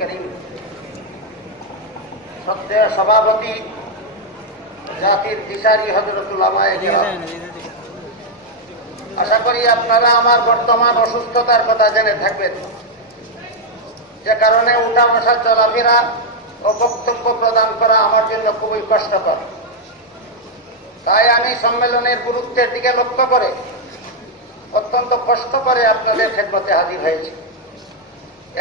করিম। শ্রদ্ধেয় সভাপতি জাতির দিশারি হযরত উলামায়ে কেরাম, আশা করি আপনারা আমার বর্তমান অসুস্থতার কথা জেনে থাকবেন, যে কারণে উঠা বসা চলাফেরা ও বক্তব্য প্রদান করা আমার জন্য খুবই কষ্টকর। তাই আমি সম্মেলনের গুরুত্বের দিকে লক্ষ্য করে অত্যন্ত কষ্ট করে আপনাদের খেদমতে হাজির হয়েছি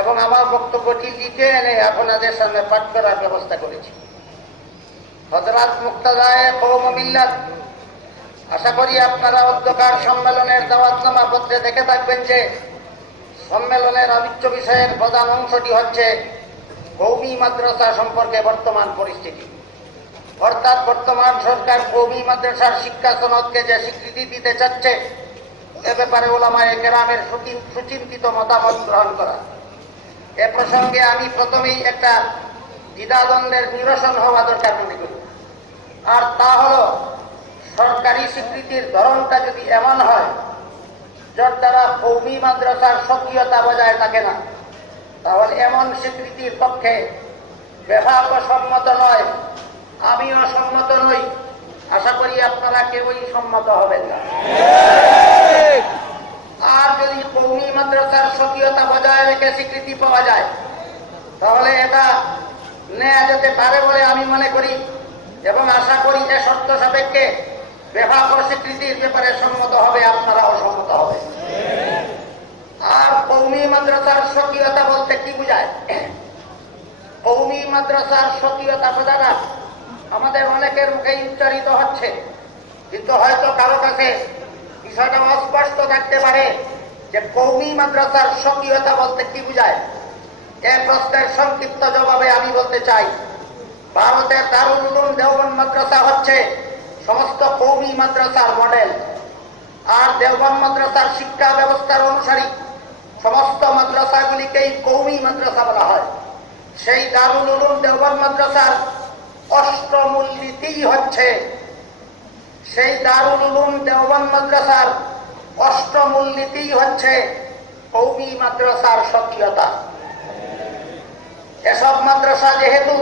এবং আমার বক্তব্যটি লিখে এনে আপনাদের সামনে পাঠ করার ব্যবস্থা করেছি। হযরত মুক্তাদায়ে কওম মিল্লাত, আশা করি আপনারা অধ্যকার সম্মেলনের দাওয়াতনামা পত্রে দেখে থাকবেন যে সম্মেলনের আলোচ্য বিষয়ের প্রধান অংশটি হচ্ছে কওমি মাদ্রাসা সম্পর্কে বর্তমান পরিস্থিতি। অর্থাৎ বর্তমান সরকার কওমি মাদ্রাসার শিক্ষা সনদকে যে স্বীকৃতি দিতে চাচ্ছে এ ব্যাপারে উলামায়ে কেরামের সুচিন্তিত মতামত গ্রহণ করা। এ প্রসঙ্গে আমি প্রথমেই একটা দ্বিধাদ্বন্দ্বের নিরসন হওয়া দরকার মনে করি, আর তা হল সরকারি স্বীকৃতির ধরনটা যদি এমন হয় যার দ্বারা কওমি মাদ্রাসার সক্রিয়তা বজায় থাকে না, তাহলে এমন স্বীকৃতির পক্ষে বিভাগ সম্মত নয়, আমিও সম্মত নই, আশা করি আপনারা কেউই সম্মত হবেন না। আর যদি কওমি মাদ্রাসার সক্রিয়তা বজায় রেখে স্বীকৃতি পাওয়া যায় তাহলে এটা নেওয়া যেতে পারে বলে আমি মনে করি এবং আশা করি এ শর্ত সাপেক্ষে বিভাগ স্বীকৃতির ব্যাপারে সম্মত হবে, আপনারা অসম্মত হবে। আর কওমি মাদ্রাসার সক্রিয়তা বলতে কি বোঝায়? কওমি মাদ্রাসার সক্রিয়তা বোঝাটা আমাদের অনেকের মুখে উচ্চারিত হচ্ছে, কিন্তু হয়তো কারো কাছে বিষয়টা অস্পষ্ট থাকতে পারে যে কওমি মাদ্রাসার সক্রিয়তা বলতে কি বোঝায়। এ প্রশ্নের সংক্ষিপ্ত জবাবে আমি বলতে চাই, ভারতের দারুল উলুম দেওবন্দ মাদ্রাসা হচ্ছে সমস্ত কওমি মাদ্রাসার মডেল, আর দেওবন্দ মাদ্রাসার শিক্ষা ব্যবস্থার অনুসারী সমস্ত মাদ্রাসাগুলিকেই কওমি মাদ্রাসা বলা হয়। সেই দারুল উলুম দেওবন্দ মাদ্রাসার অষ্টমূল নীতিই হচ্ছে সেই দারুল উলুম দেওবন্দ মাদ্রাসার অষ্টমূল নীতিই হচ্ছে কওমি মাদ্রাসার সক্রিয়তা। এসব মাদ্রাসা যেহেতু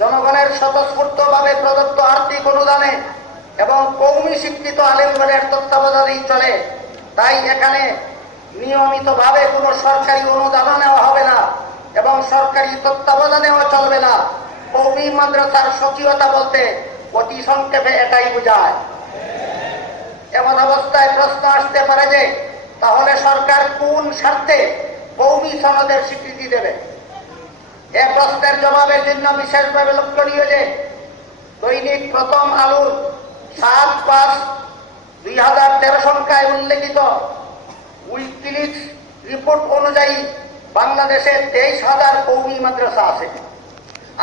জনগণের স্বতঃস্ফূর্তভাবে প্রদত্ত আর্থিক অনুদানে এবং কওমি শিক্ষিত আলেমগণের তত্ত্বাবধানেই চলে, তাই এখানে নিয়মিতভাবে কোনো সরকারি অনুদানও নেওয়া হবে না এবং সরকারি তত্ত্বাবধানেও চলবে না। কওমি মাদ্রাসার সক্রিয়তা বলতে অতি সংক্ষেপে এটাই বোঝায়। এমন অবস্থায় প্রশ্ন আসতে পারে যে তাহলে সরকার কোন স্বার্থে কওমি সনদের স্বীকৃতি দেবে? এ প্রশ্নের জবাবের জন্য বিশেষভাবে লক্ষণীয় যে দৈনিক প্রথম আলোর 7/5/2013 সংখ্যায় উল্লেখিত উইকিলিক্স রিপোর্ট অনুযায়ী বাংলাদেশে 23,000 কওমি মাদ্রাসা আছে,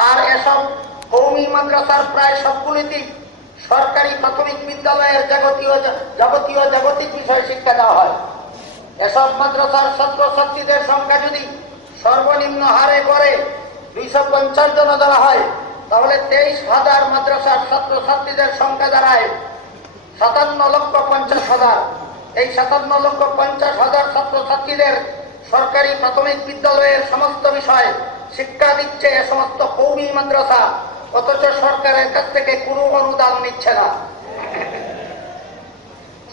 আর এসব কওমি মাদ্রাসার প্রায় সবগুলিতেই সরকারি প্রাথমিক বিদ্যালয়ের জাগতিক বিষয় শিক্ষা দেওয়া হয়। এসব মাদ্রাসার ছাত্রছাত্রীদের সংখ্যা যদি সর্বনিম্ন হারে করে 250 জন ধরা হয় তাহলে 23,000 মাদ্রাসার ছাত্রছাত্রীদের সংখ্যা দাঁড়ায় 57,50,000। এই 57,50,000 ছাত্রছাত্রীদের সরকারি প্রাথমিক বিদ্যালয়ের সমস্ত বিষয় শিক্ষা দিচ্ছে এ সমস্ত কওমি মাদ্রাসা, অথচ সরকারের কাছ থেকে কোনো অনুদান নিচ্ছে না।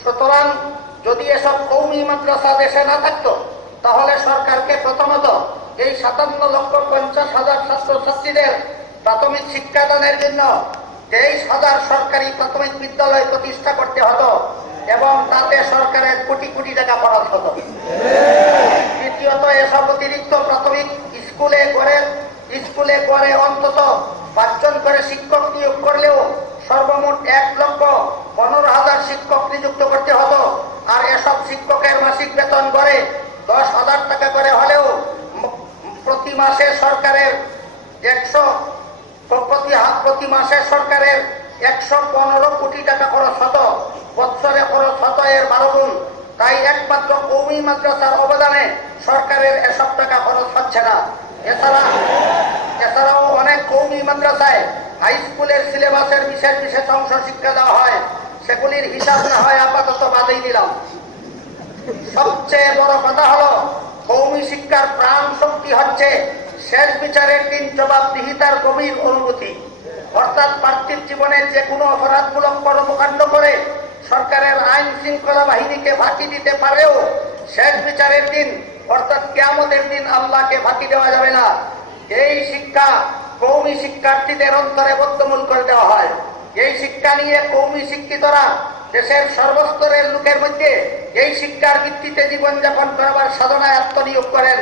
সুতরাং যদি এসব কওমি মাদ্রাসা দেশে না থাকতো তাহলে সরকারকে প্রথমত এই 57,50,000 ছাত্রছাত্রীদের প্রাথমিক শিক্ষাদানের জন্য 23,000 সরকারি প্রাথমিক বিদ্যালয় প্রতিষ্ঠা করতে হতো এবং তাতে সরকারের কোটি কোটি টাকা খরচ হতো। দ্বিতীয়ত এসব অতিরিক্ত প্রাথমিক স্কুলে গড়ে অন্তত 5 জন করে শিক্ষক নিয়োগ করলেও সর্বমোট 1,15,000 শিক্ষক নিযুক্ত করতে হতো, আর এসব শিক্ষকের মাসিক বেতন গড়ে 10,000 টাকা করে হলেও প্রতি মাসে সরকারের 115 কোটি টাকা খরচ হতো, বৎসরে খরচ হতো এর 12 গুণ। তাই একমাত্র কওমি মাদ্রাসার অবদানে সরকারের এসব টাকা খরচ হচ্ছে না। এছাড়াও অনেক কওমি মাদ্রাসায় হাই স্কুলের সিলেবাসের বিশেষ বিশেষ অংশ শিক্ষা দেওয়া হয়, সেগুলির হিসাব না হয় আপাতত বাদেই দিলাম। সবচেয়ে বড় কথা হলো কওমি শিক্ষার প্রাণ শক্তি হচ্ছে শেষ বিচারের দিন জবাবদিহিতার গভীর অনুভূতি, অর্থাৎ পার্থিব জীবনে যে কোনো অপরাধমূলক কর্মকাণ্ড করে সরকারের আইন শৃঙ্খলা বাহিনীকে ফাঁকি দিতে পারেও শেষ বিচারের দিন অর্থাৎ কিয়ামতের দিন আল্লাহকে ফাঁকি দেওয়া যাবে না। এই শিক্ষা কওমি শিক্ষার্থীদের অন্তরে বদ্ধমূল করে দেওয়া হয়। এই শিক্ষা নিয়ে কওমি শিক্ষিতরা দেশের সর্বস্তরের লোকের মধ্যে এই শিক্ষার ভিত্তিতে জীবনযাপন করবার সাধনায় আত্মনিয়োগ করেন,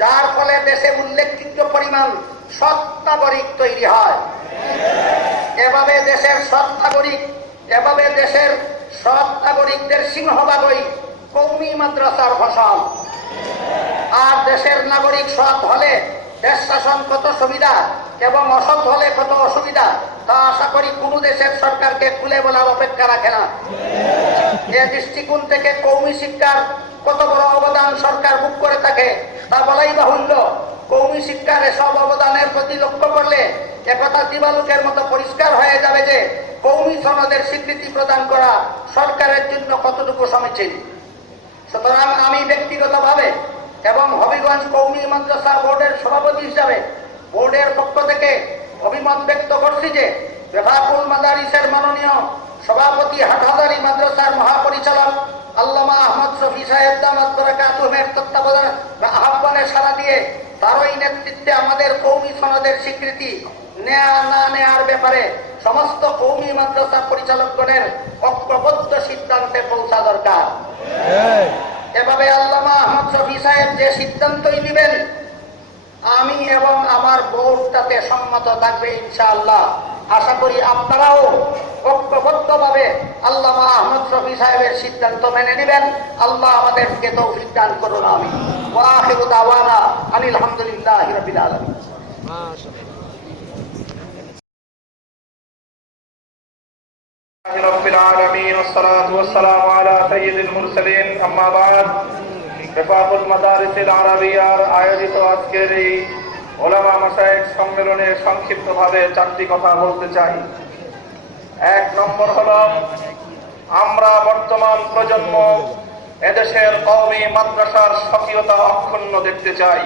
যার ফলে দেশে উল্লেখযোগ্য পরিমাণ সৎ নাগরিক তৈরি হয়। এভাবে দেশের সৎ নাগরিকদের সিংহভাগই কওমি মাদ্রাসার ফসল। আর দেশের নাগরিক সৎ হলে দেশ শাসন কত সুবিধা এবং অসৎ হলে কত অসুবিধা তা আশা করি কোন দেশের সরকারকে খুলে বলার অপেক্ষা রাখে না। এ দৃষ্টিকোণ থেকে কওমি শিক্ষার কত বড় অবদান সরকার ভোগ করে থাকে তা বলাই বাহুল্য। কওমি শিক্ষার এসব অবদানের প্রতি লক্ষ্য করলে একথা দিবালোকের মতো পরিষ্কার হয়ে যাবে যে কওমি সনদের স্বীকৃতি প্রদান করা সরকারের জন্য কতটুকু সমীচীন। সুতরাং আমি ব্যক্তিগতভাবে এবং হবিগঞ্জ কওমি মাদ্রাসা বোর্ডের সভাপতি হিসাবে বোর্ডের পক্ষ থেকে অভিমত ব্যক্ত করছি যে বেফাকুল মাদারিসের মাননীয় সভাপতি হাটহাজারী মাদ্রাসার মহাপরিচালক আল্লামা আহমদ শফি সাহেব দামাত বরকাতুহুমের তত্ত্বাবধানে আহ্বানে সাড়া দিয়ে তারই নেতৃত্বে আমাদের কওমি সনদের স্বীকৃতি নেয়া না নেয়ার ব্যাপারে সমস্ত কওমি মাদ্রাসা পরিচালকগণের ঐক্যবদ্ধ সিদ্ধান্তে পৌঁছা দরকার। এভাবে আল্লামা আহমদ শফি সাহেব যে সিদ্ধান্তই নেবেন আমি এবং আমার বোর্ড তাতে সম্মত থাকবে ইনশাআল্লাহ। আশা করি আপনারাও ঐক্যবদ্ধভাবে আল্লামা আহমদ শফি সাহেবের সিদ্ধান্ত মেনে নেবেন। আল্লাহ আমাদেরকে তৌফিক দান করুন। আমিন। ওয়া আখিরু দাওয়ানা আনিল হামদুলিল্লাহি রাব্বিল আলামিন। رب العالمين والصلاة والسلام على سيد المرسلين أما بعد বেফাকুল মাদারিসিল আরাবিয়ার আয়োজিত আজকের এই ওলামা মাশায়েখ সম্মেলনে সংক্ষিপ্তভাবে চারটি কথা বলতে চাই। এক নম্বর হলো আমরা বর্তমান প্রজন্ম এদেশের কওমি মাদ্রাসার স্বকীয়তা অক্ষুণ্ণ দেখতে চাই।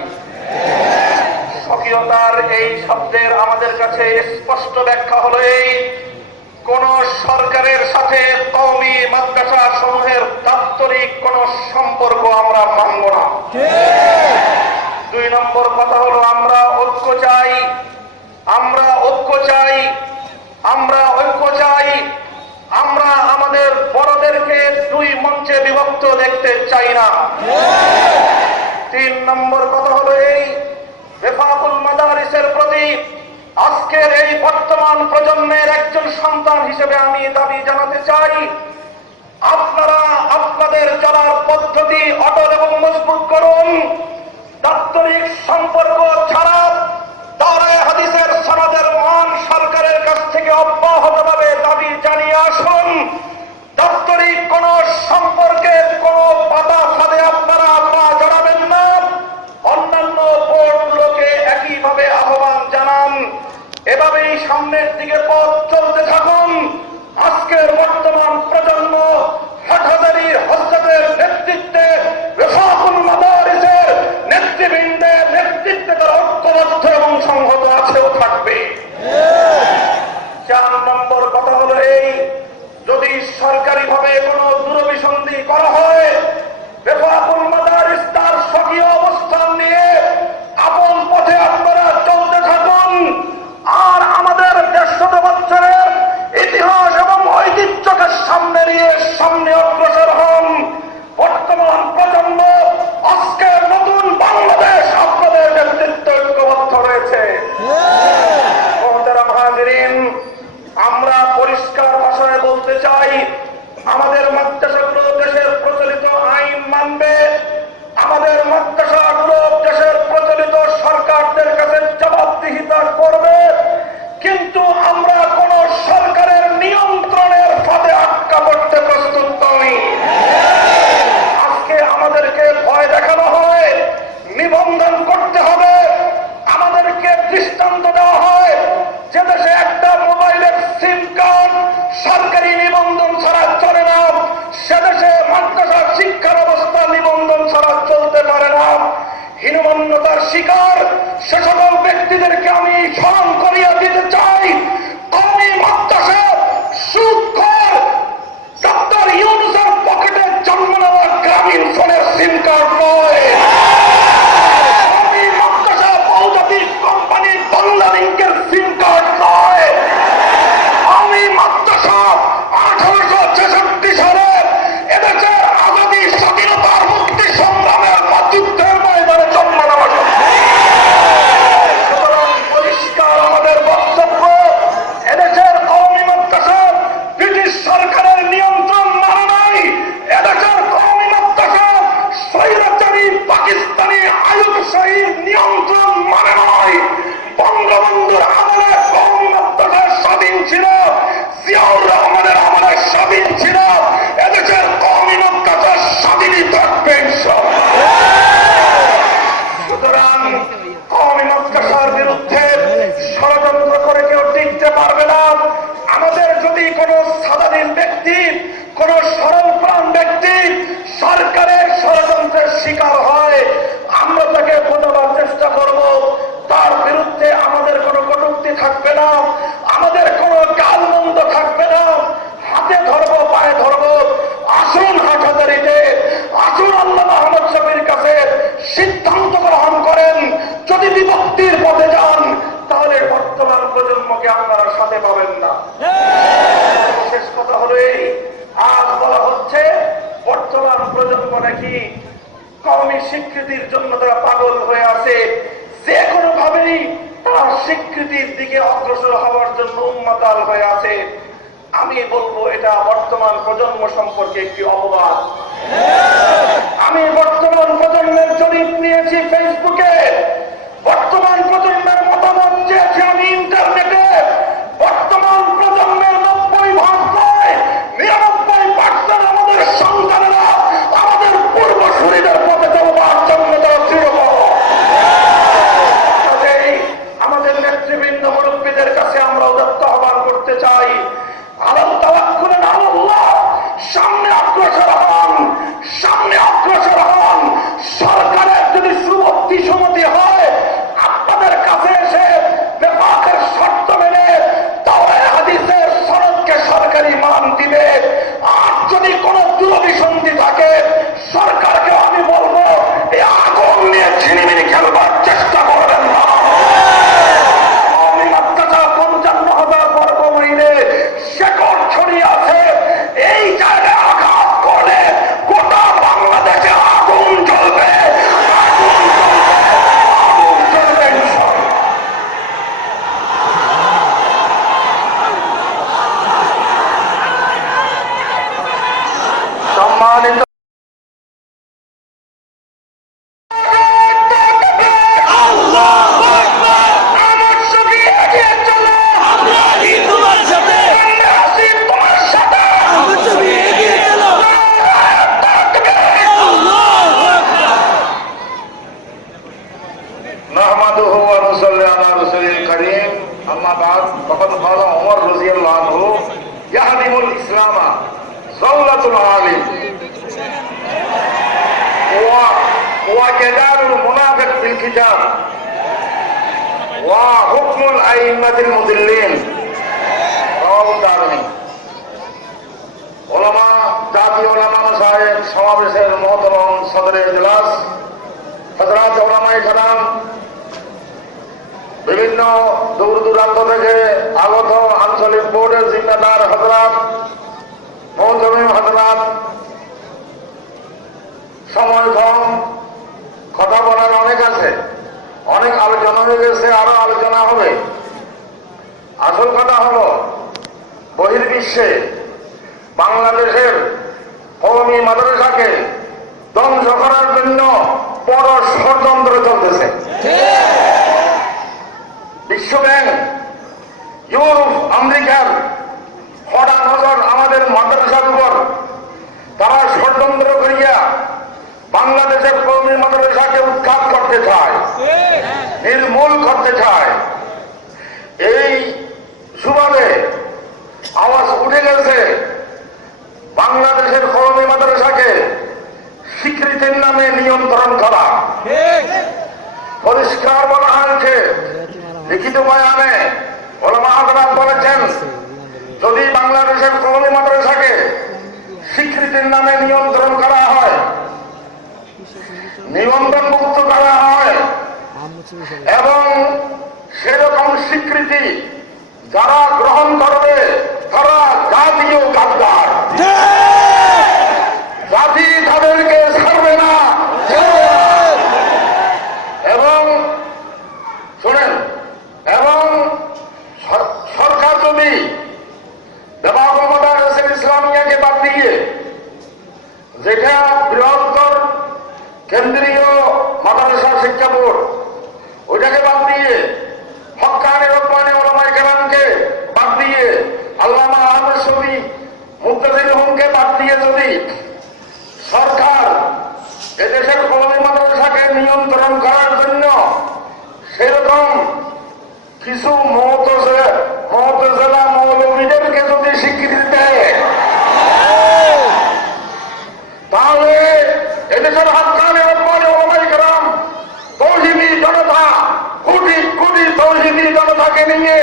স্বকীয়তার এই শব্দের আমাদের কাছে স্পষ্ট ব্যাখ্যা হলো এই: কোন সরকারের সাথে কওমি মাদ্রাসা সমূহের দাপ্তরিক কোন সম্পর্ক আমরা মানব না। দুই নম্বর কথা হলো আমরা ঐক্য চাই, আমরা ঐক্য চাই, আমরা ঐক্য চাই। আমরা আমাদের বড়দেরকে দুই মঞ্চে বিভক্ত দেখতে চাই না। তিন নম্বর কথা হলো এই বেফাকুল মাদারিসের প্রতি আজকের এই বর্তমান প্রজন্মের একজন সন্তান হিসেবে আমি দাবি জানাতে চাই, আপনারা আপনাদের চলার পদ্ধতি অটল এবং মজবুত করুন। দাপ্তরিক সম্পর্ক ছাড়া দাওরায়ে হাদিসের সনদের মান সরকারের কাছ থেকে অব্যাহতভাবে দাবি জানিয়ে আসুন। দাপ্তরিক কোন সম্পর্কে কোন বাধা ফাঁদে আপনারা পা জড়াবেন না। অন্যান্য বোর্ডগুলোকে একইভাবে আহ্বান জানান। এভাবেই সামনের দিকে পথ চলতে থাকুন। আজকের বর্তমান প্রজন্ম হাটহাজারী হযরতের নেতৃত্বে বেফাকুল মাদারিসের নেতৃবৃন্দের নেতৃত্বে তারা ঐক্যবদ্ধ এবং সংহত আছেও থাকবে। চার নম্বর কথা হলো এই: যদি সরকারিভাবে কোনো দূরভিসন্ধি করা হয়, বেফাকুল মাদারিস তার স্বকীয় অবস্থান নিয়ে আপন পথে আপনারা চলতে থাকুন। আর আমাদের 150 বছরের ইতিহাস এবং ঐতিহ্যকে সামনে নিয়ে সামনে অগ্রসর হন। বর্তমান প্রজন্ম আজকের নতুন বাংলাদেশ আপনাদের নেতৃত্ব ঐক্যবদ্ধ রয়েছে। মোহতারাম হাজিরিন, আমরা পরিষ্কার ভাষায় বলতে চাই, আমাদের মাদ্রাসাগুলো দেশের প্রচলিত আইন মানবে, আমাদের মাদ্রাসাগুলো দেশের প্রচলিত সরকারদের কাছে জবাবদিহিতা করবে, কিন্তু আমরা কোন সরকারের নিয়ন্ত্রণের ফাঁদে আটকা পড়তে প্রস্তুত নই। আজকে আমাদেরকে ভয় দেখানো হয়, নিবন্ধন করতে হবে, আমাদেরকে দৃষ্টান্ত দেওয়া হয় যে দেশে একটা মোবাইলের সিম কার্ড সরকারি নিবন্ধন ছাড়া চলে না, সেদেশে মাদ্রাসার শিক্ষা ব্যবস্থা নিবন্ধন ছাড়া চলতে পারে না। হীনমন্যতার শিকার সে সকল ব্যক্তিদেরকে আমি স্মরণ করিয়ে দিতে চাই। কওমি মাদ্রাসা সুদখোর ডক্টর ইউনূসের পকেটে জন্ম নেওয়া গ্রামীণ ফোনের সিম কার্ড নয়। কওমি মাদ্রাসা বহুজাতিক কোম্পানি বাংলা লিংকের সিম কার্ড নয়। কওমি মাদ্রাসা 1866 সালে এদেশের আজাদী স্বাধীনতার মুক্তি সংগ্রামের বা যুদ্ধের ময়দানে জন্ম নেওয়া। সুতরাং পরিষ্কার আমাদের বক্তব্য, এদেশের কওমি মাদ্রাসা ব্রিটিশ সরকারের নিয়ন্ত্রণ মানে নাই। এদেশের কওমি মাদ্রাসা স্বৈরাচারী পাকিস্তানি আইয়ুব শাহীর নিয়ন্ত্রণ মানে নয়। বঙ্গবন্ধুর আমলে কওমি মাদ্রাসা স্বাধীন ছিল, জিয়াউর রহমানের আমলে স্বাধীন ছিল। এদেশের কওমি মাদ্রাসা স্বাধীনই থাকবে ইনশাআল্লাহ। সুতরাং কওমি মাদ্রাসার বিরুদ্ধে ষড়যন্ত্র করে কেউ টিকতে পারবে না। আমাদের যদি কোনো সাধারণ ব্যক্তি, কোন সরল প্রাণ ব্যক্তি সরকারের ষড়যন্ত্রের শিকার হয়, আমরা তাকে বোঝাবার চেষ্টা করব। তার বিরুদ্ধে আমাদের কোনো কটূক্তি থাকবে না, আমাদের কোনো গালমন্দ থাকবে না। হাতে ধরবো, পায়ে ধরবো। আসুন হাটহাজারিতে, আসুন আল্লামা আহমদ শফীর কাছে সিদ্ধান্ত গ্রহণ করেন। যদি বিভক্তির পথে যান তাহলে বর্তমান প্রজন্মকে আপনারা সাথে পাবেন না। শেষ কথা হলো এই, আজ বলা হচ্ছে বর্তমান প্রজন্ম নাকি কওমি স্বীকৃতির জন্য তারা পাগল হয়ে আছে, যে কোনো ভাবেই তারা স্বীকৃতির দিকে অগ্রসর হওয়ার জন্য উন্মাতাল হয়ে আছে। আমি বলবো এটা বর্তমান প্রজন্ম সম্পর্কে একটি অপবাদ। আমি বর্তমান প্রজন্মের জরিপ নিয়েছি ফেসবুকে, বর্তমান প্রজন্মের মতামত চেয়েছি আমি ইন্টারনেটে। বর্তমান প্রজন্মের 90% 99% আমাদের সন্তানেরা আমাদের পূর্বসূরীদের পথে চলবার জন্য তারা দৃঢ়। আমাদের নেতৃবৃন্দ মুরব্বীদের কাছে আমরা উদাত্ত আহ্বান করতে চাই, আলাল তাওয়াক্কুলুন আলাল্লাহ, সামনে অগ্রসর হন, সামনে অগ্রসর হন। সরকারের যদি সুবত্তি সুমতি হয় আপনাদের কাছে এসে বেফাকের শর্ত মেনে তাওরাত হাদিসের সনদকে সরকারি মান দিবে। আর যদি কোনো দুরভিসন্ধি থাকে সরকারকে আমি বলবো এই আগুন নিয়ে ছিনিমিনি খেলবার চেষ্টা করবেন না। কওমি মাদ্রাসা 55,000 বর্গ মাইলে শেকড় ছড়িয়ে আছে। এই জায়গায় আঘাত করলে গোটা বাংলাদেশে আগুন জ্বলবে, আগুন জ্বলবে, আগুন জ্বলবে ইনশাআল্লাহ। সম্মানিত نحمده ونصلي على رسوله الكريم أما بعد فقد قال عمر رضي الله عنه يهدم الإسلام زولة العالم وجدال المنافق بالكتاب وحكم الأئمة المضلين رواه الدارمي। ওলামা, জাতীয় ওলামা মাসায়েখ সমাবেশের মহতরম সদরে ইজলাস, হযরত ওলামায়ে কেরাম, বিভিন্ন দূর দূরান্ত থেকে আগত আঞ্চলিক বোর্ডের জিম্মেদার হযরত, মৌজমি হযরত, সময় কম, কথা বলার অনেক আছে, অনেক আলোচনা হয়ে গেছে, আরো আলোচনা হবে। আসল কথা হলো বহির্বিশ্বে বাংলাদেশের কওমি মাদ্রাসাকে ধ্বংস করার জন্য বড় ষড়যন্ত্র চলতেছে। বিশ্বব্যাংক, ইউরোপ, আমেরিকার কড়া নজর আমাদের মাদ্রাসার উপর। তারা ষড়যন্ত্র করিয়া বাংলাদেশের কওমি মাদ্রাসাকে উৎখাত করতে চায়, নির্মূল করতে চায়। এই সুবাদে আওয়াজ উঠে গেছে বাংলাদেশের কওমি মাদ্রাসাকে স্বীকৃতির নামে নিয়ন্ত্রণ করা। পরিষ্কার বলা হয় লিখিত বয়ানে ওলামা হযরত বলেছেন, যদি বাংলাদেশের কওমি মাদ্রাসাকে স্বীকৃতির নামে নিয়ন্ত্রণ করা হয়, নিবন্ধন মুক্ত করা হয় এবং সেরকম স্বীকৃতি যারা গ্রহণ করবে তারা জাতীয় গাদ্দার, জাতি তাদেরকে ছাড়বে না। এবং শোনেন, এবং সরকার যদি দেওয়াবুল মাদারিস ইসলামিয়াকে বাদ দিয়ে, যেটা বৃহত্তর কেন্দ্রীয় মাদ্রাসা শিক্ষা বোর্ড, ওইটাকে বাদ দিয়ে, হক্কানি রব্বানি উলামায়ে কেরামকে বাদ দিয়ে, আল্লামা আহমদ শফী মুক্তাদির হুমকে বাদ দিয়ে যদি সরকার এদেশের কওমি মাদ্রাসাকে নিয়ন্ত্রণ করার জন্য সেরকম কিছু মুতাজিলা মৌলবীদেরকে যদি স্বীকৃতি দেয়, তাহলে এদেশের হক্কানি রব্বানি উলামায়ে কেরাম তৌহিদি জনতা, কোটি কোটি তৌহিদি জনতাকে নিয়ে